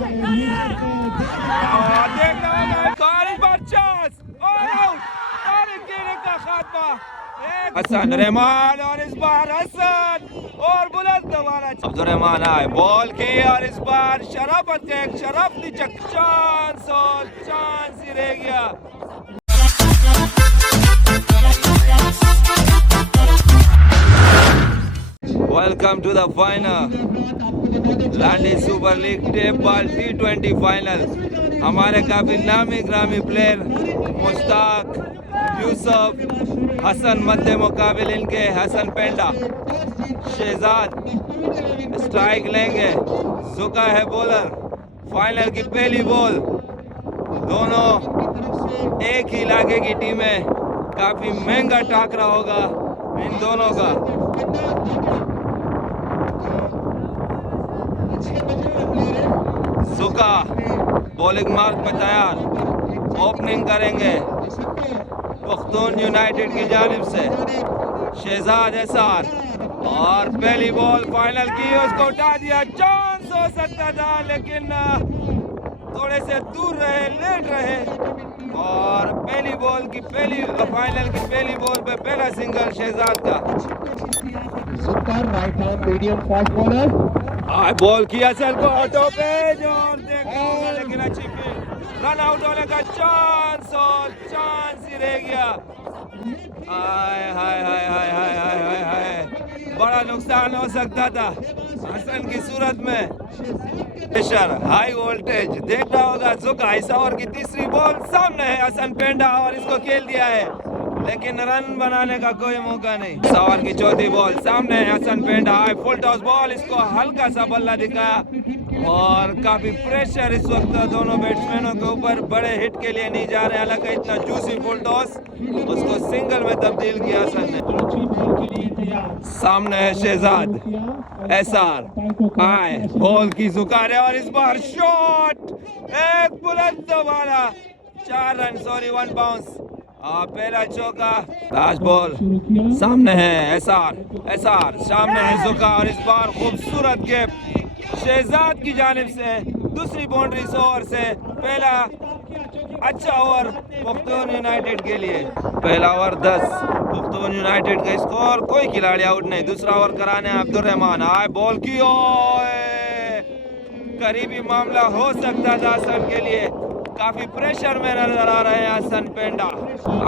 देखना होगा तारिक पर चांस और आउट। तारिक गिने का खात्मा। हसन रहमान और इस बार हसन और बुलंद दोबारा अब्दुर्रहमान आए बॉल की और इस बार शराफत का एक शराफती चांस और चांस ही रह गया। Welcome to the final Landhi super league tape ball T20 final. हमारे काफी नामी ग्रामी प्लेयर मुश्ताक, यूसुफ, हसन मध्य मुकाबिल इनके हसन पेंडा, शहजाद स्ट्राइक लेंगे, जुका है बॉलर। फाइनल की पहली बॉल, दोनों एक ही इलाके की टीमें, काफी महंगा टाकरा होगा इन दोनों का। जुका बॉलिंग मार्क में तैयार, ओपनिंग करेंगे पख्तून यूनाइटेड की जानिब से शहजाद एसार और पहली बॉल फाइनल की, उसको उठा दिया। चांस हो सकता था लेकिन थोड़े से दूर रहे, लेट रहे और पहली बॉल की पहली फाइनल की पहली बॉल पे पहला सिंगल शहजाद का। Right hand medium fast bowler ball किया सर को ऑटो पेज और देखा लेकिन अच्छी फील्ड, रन आउट होने का चांस और चांस ही रह गया। हाय हाय हाय हाय हाय हाय हाय हाय, बड़ा नुकसान हो सकता था हसन की सूरत में। प्रेशर, हाई वोल्टेज देखना होगा। जुका इस ओवर की तीसरी बॉल, सामने है हसन पेंडा और इसको खेल दिया है लेकिन रन बनाने का कोई मौका नहीं। सवार की चौथी बॉल, सामने है हसन पेंडा, फुल टॉस बॉल, इसको हल्का सा बल्ला दिखाया और काफी प्रेशर इस वक्त दोनों बैट्समैनों के ऊपर। बड़े हिट के लिए नहीं जा रहे, हालांकि इतना जूसी फुल टॉस, उसको सिंगल में तब्दील किया हसन ने। सामने है शहजाद एसार, आए बॉल की जुकारे और इस बार शॉट, एक बुलंद दोबारा, 4 रन, सॉरी 1 बाउंस। पहला चौका, लास्ट बॉल, सामने है एसार, एसार सामने है जुका और इस बार खूबसूरत गेप शहजाद की जानिब से। दूसरी बाउंड्री ओवर से पहला अच्छा ओवर पख्तून यूनाइटेड के लिए। पहला ओवर 10, पख्तून यूनाइटेड का स्कोर, कोई खिलाड़ी आउट नहीं। दूसरा ओवर कराने अब्दुर्रहमान, आए बॉल की, करीबी मामला हो सकता था हसन के लिए, काफी प्रेशर में नजर आ रहे हैं हसन पेंडा।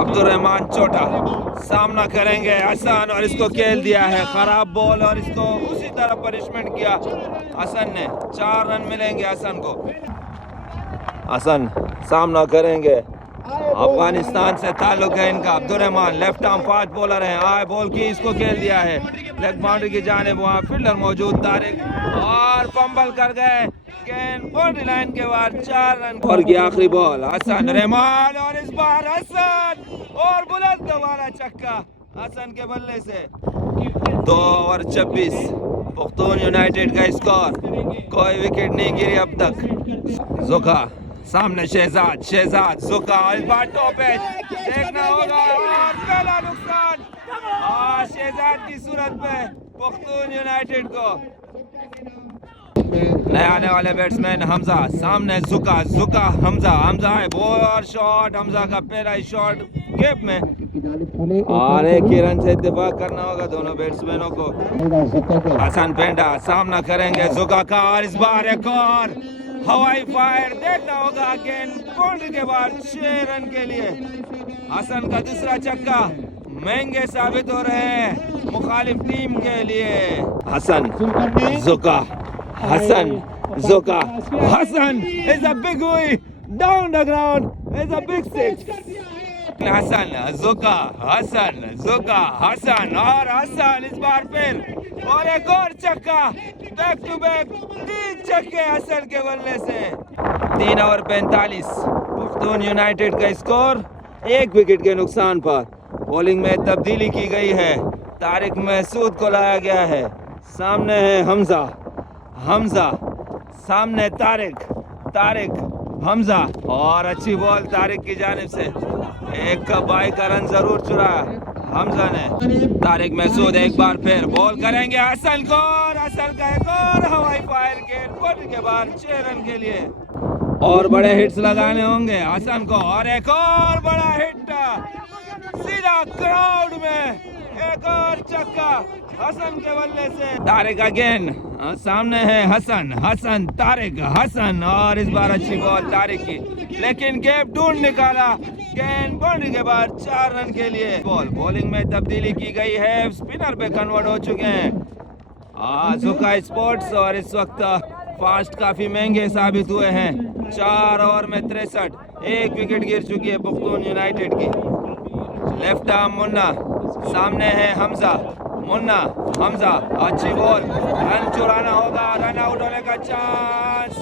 अब्दुर्रहमान छोटा, सामना करेंगे हसन और इसको खेल दिया है, खराब बॉल और इसको उसी तरह पनिशमेंट किया हसन ने। 4 रन मिलेंगे हसन को। हसन सामना करेंगे, अफगानिस्तान से ताल्लुक है इनका। Abdurrahman left arm fast bowler है, आए बॉल की, इसको खेल दिया है लेग बाउंड्री की जानिब, वहाँ फील्डर मौजूद तारिक और फंबल कर गए गेंद बाउंड्री लाइन के बाद। 4 रन और की आखिरी बॉल, हसन रहमान और इस बार हसन और बुलंद दोबारा छक्का हसन के बल्ले से। 2 ओवर 26, पख्तून यूनाइटेड का स्कोर, कोई विकेट नहीं गिरी अब तक। जुका सामने शहजाद, शहजाद जुका और इस बार टॉप एज देखना होगा और पहला नुकसान शहजाद की सूरत पे पख्तून यूनाइटेड को। नए आने वाले बैट्समैन हमजा, सामने जुका, जुका हमजा, हमजा है बॉल शॉट, हमजा का पहला शॉट गेप में और एक ही रन से इत्तेफाक करना होगा दोनों बैट्समैनों को। हसन पेंडा सामना करेंगे जुका का और इस बार एक और हवाई फायर देखना होगा गेंद बाउंड्री के बाद। 6 रन के लिए हसन का दूसरा छक्का महंगे साबित हो रहे हैं मुखालिफ टीम के लिए। हसन जुका, हसन जुका, Hasan is a big way down the ground is a big six। Hasan जुका, हसन जुका, हसन और हसन इस बार फिर और एक और छक्का, बैक टू बैक 3 छक्के हसन के बल्ले से। 3 ओवर 45, पख्तून यूनाइटेड का स्कोर 1 विकेट के नुकसान पर। बॉलिंग में तब्दीली की गई है, तारिक महसूद को लाया गया है, सामने है हमजा, हमजा सामने तारिक, तारिक हमजा और अच्छी बॉल तारिक की जानिब से। एक का बाई का रन जरूर चुराया हमजा ने। तारिक महसूद एक बार फिर बॉल करेंगे हसन को और हसन का एक और हवाई फायर गेंद बाउंड्री के बाहर 6 रन के लिए। और बड़े हिट्स लगाने होंगे हसन को, और एक और बड़ा हिट सीधा क्राउड में, एक और चक्का हसन के बल्ले से। तारिक अगेन, सामने है हसन तारिक हसन, और इस बार अच्छी बॉल तारिक की, लेकिन गैप ढूंढ निकाला, गेंद बाउंड्री के बाद 4 रन के लिए। बॉलिंग में तब्दीली की गई है, स्पिनर पे कन्वर्ट हो चुके हैं जुका स्पोर्ट्स, और इस वक्त फास्ट काफी महंगे साबित हुए हैं। 4 ओवर में 63, 1 विकेट गिर चुकी है पख्तून यूनाइटेड की। लेफ्ट आर्म मुन्ना, सामने है हमजा, मुन्ना हमजा, अच्छी बॉल, रन चुराना होगा, रन आउट होने का चांस,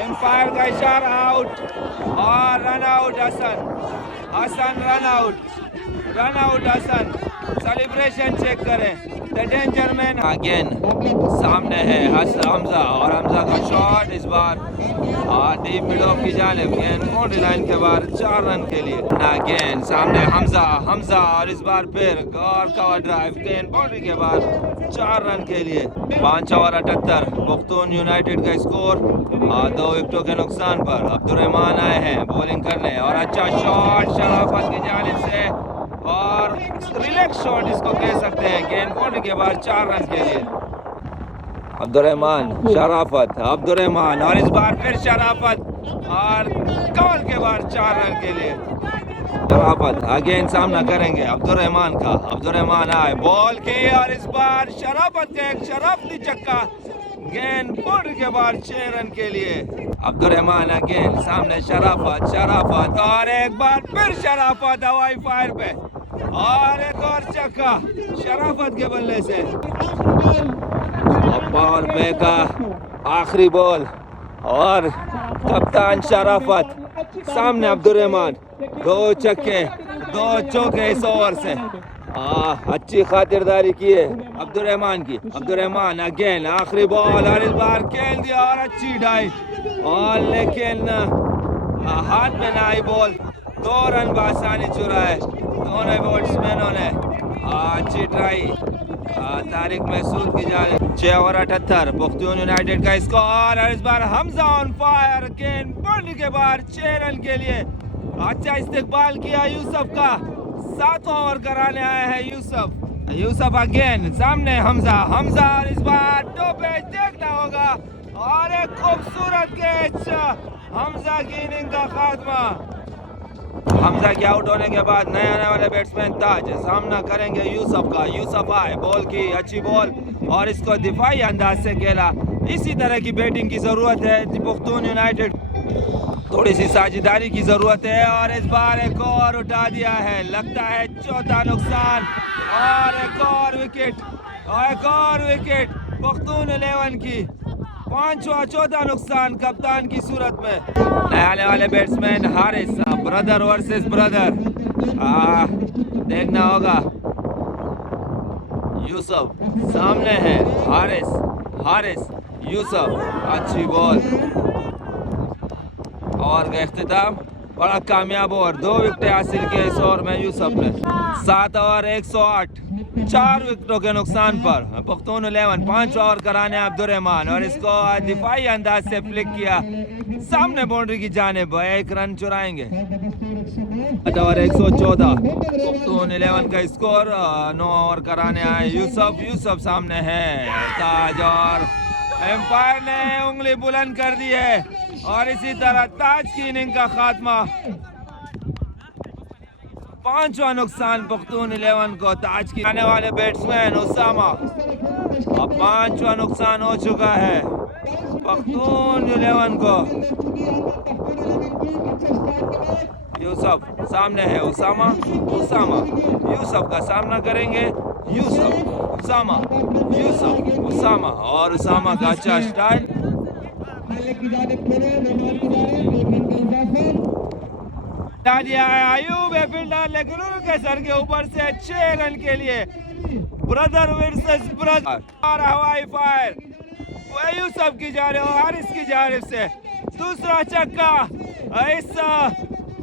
एम्पायर का इशारा आउट, और run out Hasan run out Hasan. Celebration check करें, द डेंजर मैन अगेन, सामने है हमजा, और हमजा का शॉट इस बार डीप मिड ऑफ की जानिब, गेंद बाउंड्री लाइन के बाहर 4 रन के लिए। अगेन सामने हमजा, और इस बार फिर और कवर ड्राइव, गेंद बाउंड्री के बाहर 4 रन के लिए। 5 ओवर 78, पख्तून यूनाइटेड का स्कोर 2 विकेटों के नुकसान पर। अब्दुर्रहमान आए हैं बॉलिंग करने, और अच्छा शॉट शराफत की जानिब से, और रिलैक्स शॉट इसको कह सकते हैं, गेंद बाउंड्री के बाद 4 रन के लिए। अब्दुर्रहमान अब्दुर्रहमान, और इस बार फिर शराफत, और कवल के बाद 4 रन के लिए। शराफत अगेन सामना करेंगे अब्दुर्रहमान का, अब्दुर्रहमान आए, बॉल की, और इस बार शराफत का एक शराफती चक्का, गेंद बाउंड्री के बाद 6 रन के लिए। अब्दुर्रहमान अगेन, सामने शराफत, और एक बार फिर शराफत हवाई फायर पे, और एक और चक्का शराफत के बल्ले से। पावर प्ले का आखिरी बॉल, और कप्तान शराफत, सामने अब्दुर्रहमान, 2 छक्के 2 चौके इस ओवर से। अच्छी खातिरदारी की है अब्दुर्रहमान की। अब्दुर्रहमान अगेन, आखिरी बॉल, और इस बार खेल दिया, और अच्छी ढाई, और लेकिन हाथ में ना आई बॉल, 2 रन बासानी चुराए दोनों बैट्समैनों ने। अच्छी ट्राई तारिक महसूद की जाए। 6 ओवर 78, पख्तून यूनाइटेड का स्कोर, और इस बार हमजा ऑन फायर, गेंद बाउंड्री के बाहर 6 रन के लिए। अच्छा इस्तेकबाल किया यूसुफ का, 7 ओवर कराने आए हैं यूसुफ अगेन, सामने हमजा, और इस बार टॉपेज देखना होगा, और एक खूबसूरत कैच, हमजा की इनिंग का खात्मा। हमजा के आउट होने के बाद नए आने वाले बैट्समैन ताज सामना करेंगे यूसुफ का। यूसुफ आए, बॉल की, अच्छी बॉल, और इसको दिफाई अंदाज से खेला। इसी तरह की बैटिंग की जरूरत है पख्तून यूनाइटेड, थोड़ी सी साझेदारी की जरूरत है, और इस बार एक और उठा दिया है, लगता है 4था नुकसान, और एक और विकेट पख्तून 11 की, 5वां 4था नुकसान कप्तान की सूरत में। नए आने वाले batsman Haris, brother versus brother, देखना होगा। यूसुफ सामने है, हारिस यूसुफ, अच्छी बॉल, और का इख्तिताम बड़ा कामयाब ओवर, 2 विकेट हासिल किए इस ओवर में यूसुफ ने। 7 ओवर 108, 4 विकेटों के नुकसान पर पख्तून 11, 5 ओवर कराने अब्दुर्रहमान, और इसको दिफाई अंदाज से फ्लिक किया, सामने बाउंड्री की जानिब, 1 रन चुराएंगे। 8 ओवर 114, पख्तून 11 का स्कोर, 9 ओवर कराने आए यूसुफ सामने है ताज, और एम्पायर ने उंगली बुलंद कर दी है, और इसी तरह ताज की इनिंग का खात्मा। 5वां नुकसान पख्तून 11 को, ताज की आने वाले बैट्समैन उसामा, अब 5वां नुकसान हो चुका है पख्तून 11 को। यूसुफ सामने है, उसामा यूसुफ का सामना करेंगे, उसामा, और उसामा का अच्छा स्टार्ट। आयूब है फील्डर, लेकिन उनके सर के ऊपर से 6 रन के लिए। ब्रदर वर्सेस ब्रदर, और हवाई फायर यूसुफ की जानिब, हारिस की जानिब से दूसरा चक्का इस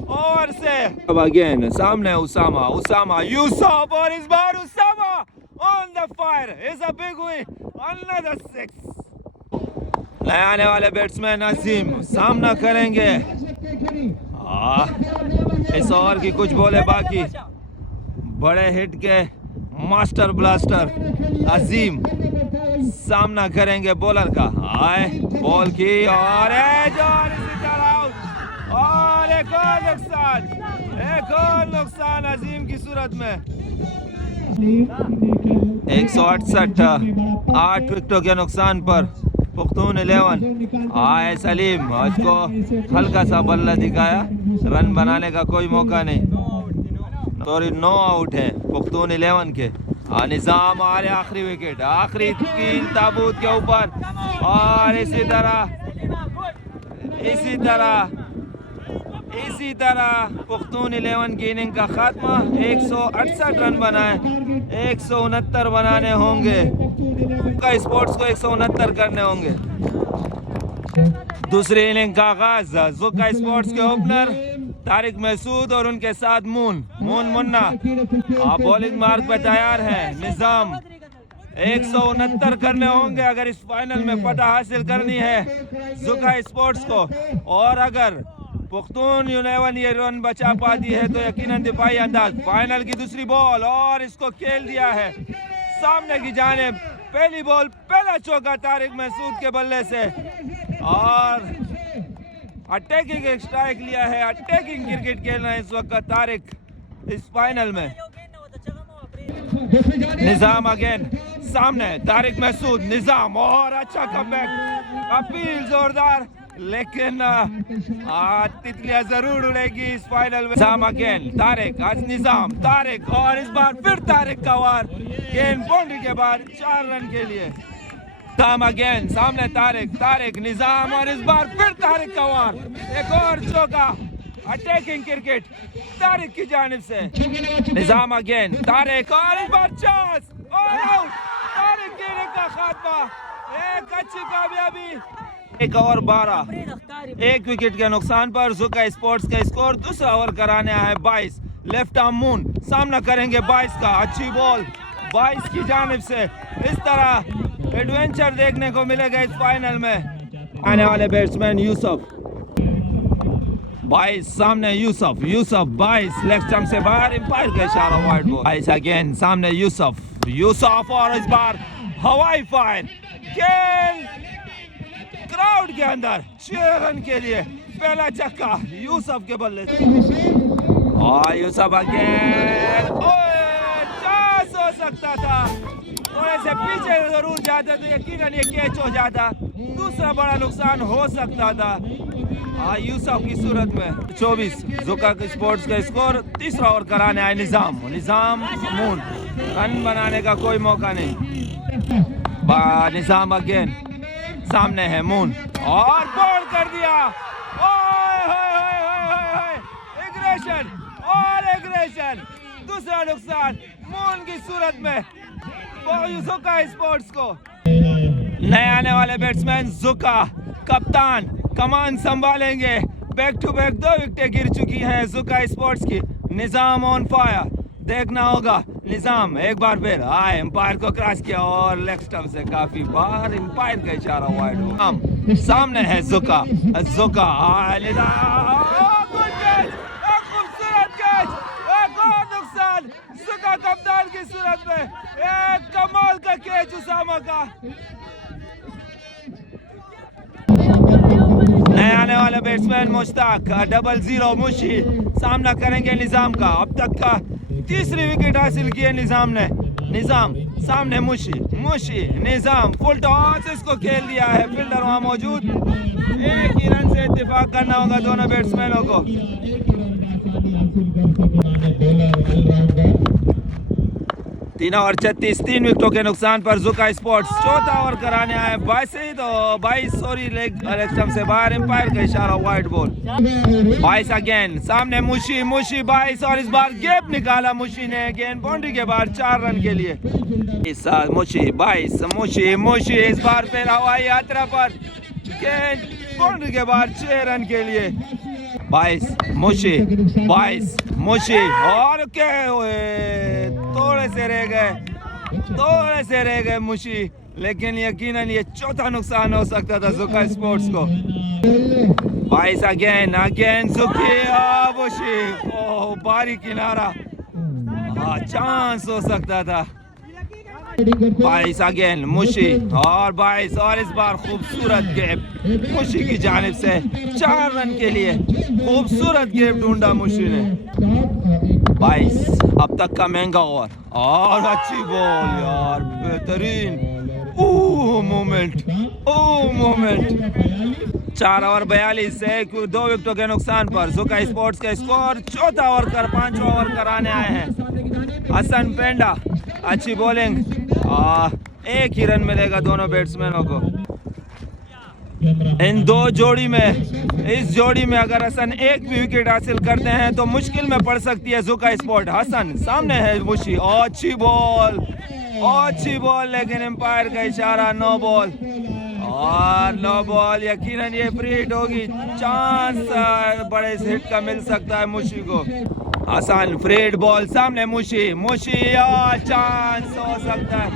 ओवर से। अब अगेन सामने उसामा यूसुफ, और इस बार on the fire is a big win, another 6. नए आने वाले बैट्समैन अजीम सामना करेंगे। इस ओवर की कुछ बॉलें बाकी, बड़े हिट के मास्टर ब्लास्टर अजीम सामना करेंगे बॉलर का। आए बॉल की और इसी तरह आउट और एक और नुकसान अजीम की सूरत में। 168 8 विकेटों के नुकसान पर पुख्तून 11। आए सलीम उसको हल्का सा बल्ला दिखाया, रन बनाने का कोई मौका नहीं। सॉरी 9 आउट है पुख्तून 11 के। निजाम आ रहे आखिरी विकेट, आखिरी 3 ताबूत के ऊपर और इसी तरह पुख्तून 11 की इनिंग का खात्मा। 168 रन बनाए, 169 बनाने होंगे। का स्पोर्ट्स को 169 करने होंगे। दूसरी इनिंग का आगाज जुका स्पोर्ट्स के ओपनर तारिक महसूद और उनके साथ मुन्ना बॉलिंग मार्क पे तैयार है। निजाम 169 करने होंगे अगर इस फाइनल में फतह हासिल करनी है जुका स्पोर्ट्स को। और अगर पुख्तून 11 ये रन बचा पाती है तो यकीनन दिफाई अंदाज। फाइनल की दूसरी बॉल और इसको खेल दिया है सामने की जानिब। पहली बॉल पहला चौका तारिक महसूद के बल्ले से और अटैकिंग स्ट्राइक लिया है। अटैकिंग क्रिकेट खेल रहे हैं इस वक्त तारिक इस फाइनल में। निजाम अगेन सामने, तारिक महसूद, निजाम और अच्छा कमबैक, अपील जोरदार, लेकिन तितलियां जरूर उड़ेगी इस फाइनल में। निजाम अगेन, तारिक, आज निजाम, तारिक और इस बार फिर तारिक का वार, गेंद बाउंड्री के बाद 4 रन के लिए। निजाम अगेन सामने, तारिक निजाम और इस बार फिर तारिक का वार, एक और चौका। अटैकिंग क्रिकेट तारिक की जानिब से। निजाम अगेन, तारिक और इस बार चांस और आउट। तारिक गिरने का खात्मा, एक अच्छी कामयाबी। 1 ओवर 12, 1 विकेट के नुकसान पर जुका स्पोर्ट्स का स्कोर। दूसरा ओवर कराने आया है 22। लेफ्ट आर्म मून सामना करेंगे 22 का। अच्छी बॉल 22 की जानिब से। इस तरह एडवेंचर देखने को मिलेगा इस फाइनल में। आने वाले बैट्समैन यूसुफ 22 सामने, यूसुफ 22 लेग स्टंप से बाहर, एम्पायर का इशारा, वाइड बॉल। 22 अगेन सामने यूसुफ और इस बार हवाई फायर, गेंद क्राउड के अंदर 6 रन के लिए। पहला छक्का यूसुफ के बल्ले से और यूसुफ अगेन। चांस हो सकता था, थोड़े से पीछे जरूर जाता तो यकीनन ये कैच हो जाता। दूसरा बड़ा नुकसान हो सकता था यूसुफ की सूरत में। 24 जुका स्पोर्ट्स का स्कोर। तीसरा ओवर कराने आए निजाम मून, रन बनाने का कोई मौका नहीं। निजाम अगेन सामने है मून और बॉल कर दिया। एग्रेशन, दूसरा नुकसान मून की सूरत में जुका स्पोर्ट्स को। नए आने वाले बैट्समैन जुका कप्तान कमान संभालेंगे। बैक टू बैक 2 विकेटें गिर चुकी हैं जुका स्पोर्ट्स की। निजाम ऑन फायर, देखना होगा निजाम एक बार फिर एम्पायर को क्रॉस किया और लेग स्टंप से काफी बाहर, एम्पायर का इशारा वाइड हो। सामने है जुका खूबसूरत कैच, एक और नुकसान जुका कप्तान की सूरत में। एक कमाल का कैच उसामा का। नए आने वाले बैट्समैन मुश्ताक 00 मुशी सामना करेंगे निजाम का। अब तक का तीसरी विकेट हासिल की है निजाम ने। निजाम सामने मुशी निजाम फुल टॉस, इसको खेल दिया है, फील्डर वहां मौजूद। एक ही रन से इत्तेफाक करना होगा दोनों बैट्समैनों को। 3 ओवर 36, 3 विकेटों के नुकसान पर जुका स्पोर्ट्स। चौथा ओवर कराने आए 22 लेग स्टंप से बाहर, एम्पायर का इशारा, वाइड बॉल। 22 अगेन सामने मुशी 22 और इस बार गैप निकाला मुशी ने, गेंद बाउंड्री के बाहर 4 रन के लिए। इस मुशी 22 मुशी इस बार फिर हवाई यात्रा पर, गेंद बाउंड्री के बाहर 6 रन के लिए। 22 मुशी और क्या हुए, थोड़े से रह गए थोड़े से रह गए मुशी, लेकिन यकीनन ये चौथा नुकसान हो सकता था जुका स्पोर्ट्स को। 22 अगेन जुकी मुशी, ओह बारी किनारा, चांस हो सकता था। 22 अगेन मुशी और 22, और इस बार खूबसूरत गेप मुशी की जानिब से 4 रन के लिए खूबसूरत गेप ढूंढा मुशी ने। 22 अब तक का महंगा ओवर, और अच्छी बॉल यार, बेहतरीन मोमेंट 4 ओवर 42 से 2 विकेटों के नुकसान पर जुका स्पोर्ट्स का स्कोर चौथा ओवर कर 5 ओवर कराने आए हैं हसन पेंडा। अच्छी बॉलिंग, एक ही रन मिलेगा दोनों बैट्समैनों को। इन दो जोड़ी में, इस जोड़ी में अगर हसन एक भी विकेट हासिल करते हैं तो मुश्किल में पड़ सकती है जुका स्पोर्ट। हसन सामने है मुशी, अच्छी बॉल लेकिन एम्पायर का इशारा नो बॉल, और नो बॉल। यकीनन ये फ्री हिट होगी, चांस बड़े हिट का मिल सकता है मुशी को। हसन फ्री हिट बॉल, सामने मुशी, और चांस हो सकता है।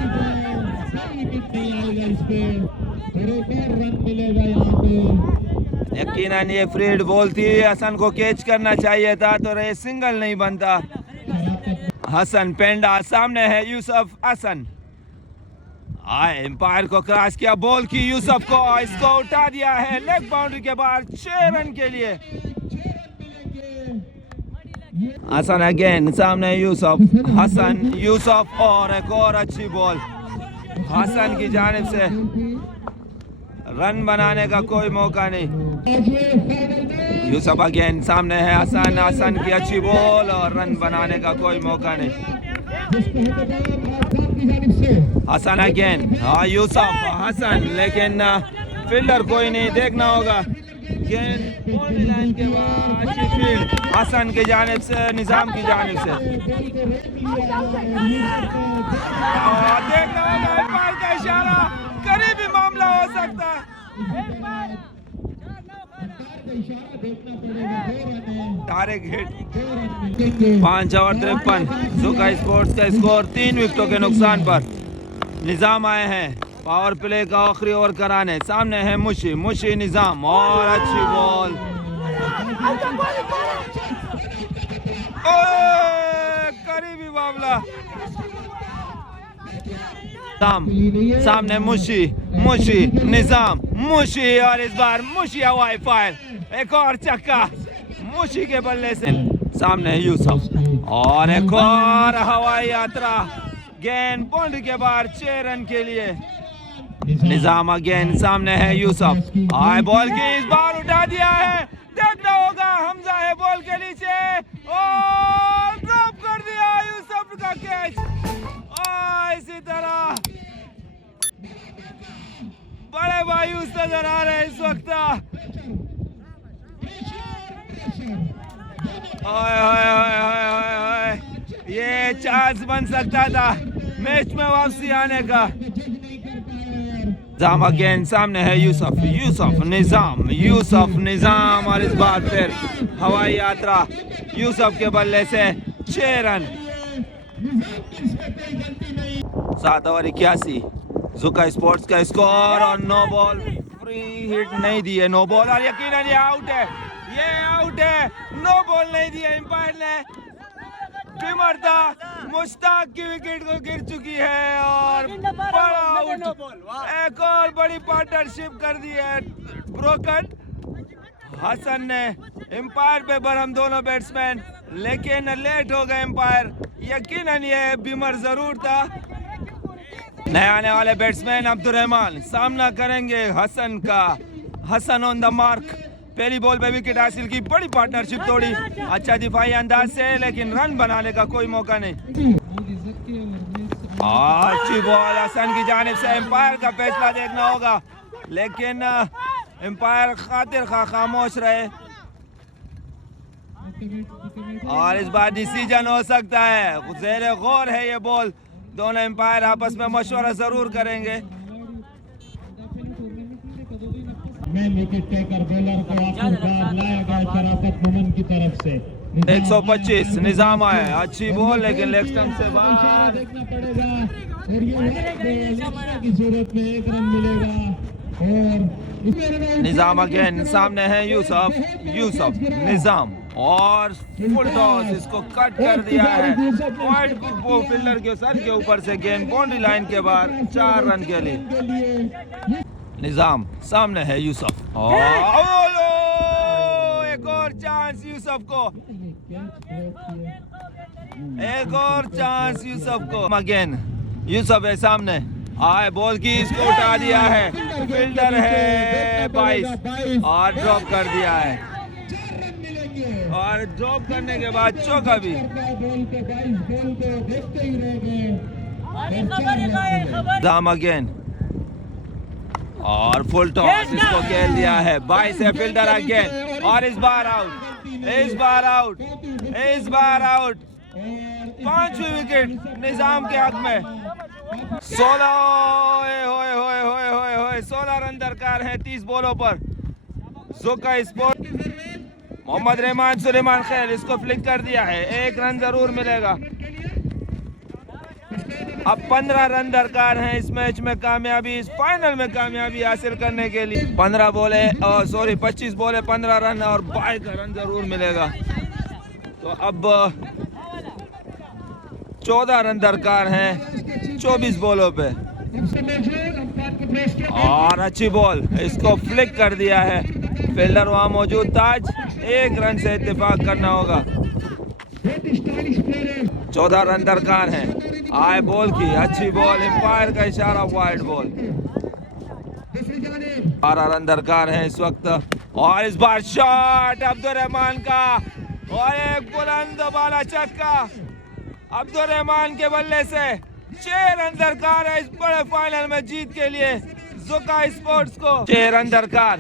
यकीनन ये फ्री हिट बॉल थी, हसन को कैच करना चाहिए था तो ये सिंगल नहीं बनता। हसन पेंडा सामने है यूसुफ हसन, एम्पायर को क्रॉस किया, बॉल की यूसुफ को, इसको उठा दिया है लेग बाउंड्री के बाहर 6 रन के लिए। हसन अगेन सामने यूसुफ, यूसुफ और एक और अच्छी बॉल हसन की जानिब से। रन बनाने का कोई मौका नहीं। यूसुफ अगेन सामने है हसन की अच्छी बॉल और रन बनाने का कोई मौका नहीं। हसन अगेन, यूसुफ हसन, लेकिन फील्डर कोई नहीं, देखना होगा। गेंद बाउंड्री लाइन के बाद अच्छी फील्ड हसन की जानिब से, निजाम की जानिब से। देखना होगा एम्पायर का इशारा, करीबी मामला हो सकता है। तारिक हिट 5 ओवर 53, जुका स्पोर्ट्स का स्कोर 3 विकेटों के नुकसान पर। निजाम आए हैं पावर प्ले का आखिरी ओवर कराने, सामने है मुशी निजाम, और अच्छी बॉल, करीबी मामला। सामने मुशी निजाम, और इस बार मुशी हवाई फायर, एक और चक्का मुशी के बल्ले से। सामने है यूसुफ, और एक और हवाई यात्रा, गेंद बाउंड्री के बाहर 6 रन के लिए। निजाम अगेन सामने है यूसुफ, बॉल की इस बार उठा दिया है, देखना होगा, हमजा है बॉल के नीचे, और ड्रॉप कर दिया यूसुफ का कैच। इसी तरह बड़े मायूस नजर आ रहे हैं इस वक्त। ये चांस बन सकता था मैच में वापसी आने का। निजाम अगेन सामने है यूसुफ निजाम, और इस बार फिर हवाई यात्रा यूसुफ के बल्ले से 6 रन। 7 ओवर 81, जुका स्पोर्ट्स का स्कोर, और नो बॉल, फ्री हिट नहीं दी है, नो बॉल, और यकीनन ये आउट है, नो बॉल नहीं दिया एम्पायर ने। बिमर था, मुश्ताक की विकेट को गिर चुकी है, और बड़ा आउट, एक और बड़ी पार्टनरशिप कर दी है ब्रोकन। हसन ने एम्पायर पे बरहम दोनों बैट्समैन, लेकिन लेट हो गए एम्पायर। यकीनन ये बिमर जरूर था। नए आने वाले बैट्समैन अब्दुर्रहमान सामना करेंगे हसन का। हसन ऑन द मार्क, पहली बॉल पे विकेट हासिल की, बड़ी पार्टनरशिप तोड़ी, अच्छा दिफाई अंदाज से, लेकिन रन बनाने का कोई मौका नहीं। अच्छी बॉल हसन की जानिब से, एम्पायर का फैसला देखना होगा, लेकिन एम्पायर खातिर खामोश रहे, और इस बार डिसीजन हो सकता है, ज़ेरे गौर है ये बॉल। दोनों एम्पायर आपस में मशवरा जरूर करेंगे। विकेट टेकर बॉलर को आखिरकार लाया गया शराफत मोमन की तरफ से। 125 निजाम आए, अच्छी बॉल लेकिन लेग स्टंप से बाहर। देखना पड़ेगा और ये लेने की जरूरत में 1 रन मिलेगा और निजाम अगेन, सामने है यूसुफ निजाम और फुल टॉस, इसको कट कर दिया है। वाइड वो फील्डर के सर के ऊपर से गेंद बाउंड्री लाइन के बाहर, 4 रन के लिए। निजाम सामने है यूसुफ और एक और चांस यूसुफ को, एक और चांस यूसुफ को। अगेन यूसुफ है सामने, आए बॉल की, इसको उठा दिया है, फील्डर है 22 और ड्रॉप कर दिया है, और ड्रॉप करने के बाद चौका भी। निजाम अगेन और फुल टॉस, इसको खेल दिया है 22 है, फील्डर अगेन और इस बार आउट, इस बार आउट, इस बार आउट। 5वीं विकेट निजाम के हक में। 16 रन दरकार है 30 बॉलों पर। जोका स्पोर्ट मोहम्मद रहमान सुलेमान खेल, इसको फ्लिक कर दिया है, 1 रन जरूर मिलेगा। अब 15 रन दरकार हैं इस मैच में कामयाबी, इस फाइनल में कामयाबी हासिल करने के लिए। 25 बॉले 15 रन और 22 रन जरूर मिलेगा। तो अब 14 रन दरकार हैं 24 बॉलों पे। और अच्छी बॉल, इसको फ्लिक कर दिया है, फील्डर वहां मौजूद ताज, 1 रन से इत्तेफाक करना होगा। 14 रन दरकार हैं। आए बॉल की, अच्छी बॉल, एम्पायर का इशारा, वाइड बॉल। 12 रन दरकार हैं इस वक्त। और इस बार शॉट अब्दुर्रहमान का और एक बुलंद बाला छक्का अब्दुर्रहमान के बल्ले से। 6 रन दरकार है इस बड़े फाइनल में जीत के लिए जोका स्पोर्ट्स को। 6 रन दरकार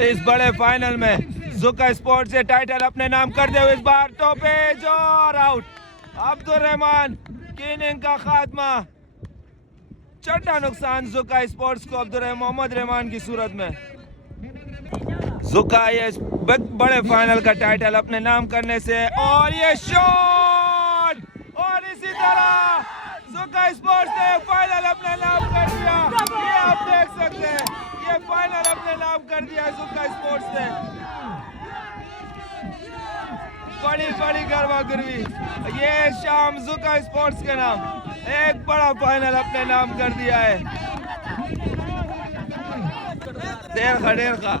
इस बड़े फाइनल में, जोका स्पोर्ट्स से टाइटल अपने नाम करते हुए इस बार टॉपेज और आउट। अब्दुर्रहमान की इनिंग का खात्मा, छठा नुकसान जोका स्पोर्ट्स को मोहम्मद रहमान की सूरत में। जोका ये बड़े फाइनल का टाइटल अपने नाम करने से, और ये शॉट, और इसी तरह जोका स्पोर्ट्स ने फाइनल अपने नाम कर दिया। ये आप देख सकते हैं, ये फाइनल अपने नाम कर दिया जोका स्पोर्ट्स ने। बड़ी बड़ी गरबा गिरवी, ये शाम जोका स्पोर्ट्स के नाम एक बड़ा फाइनल अपने नाम कर दिया है। देर खा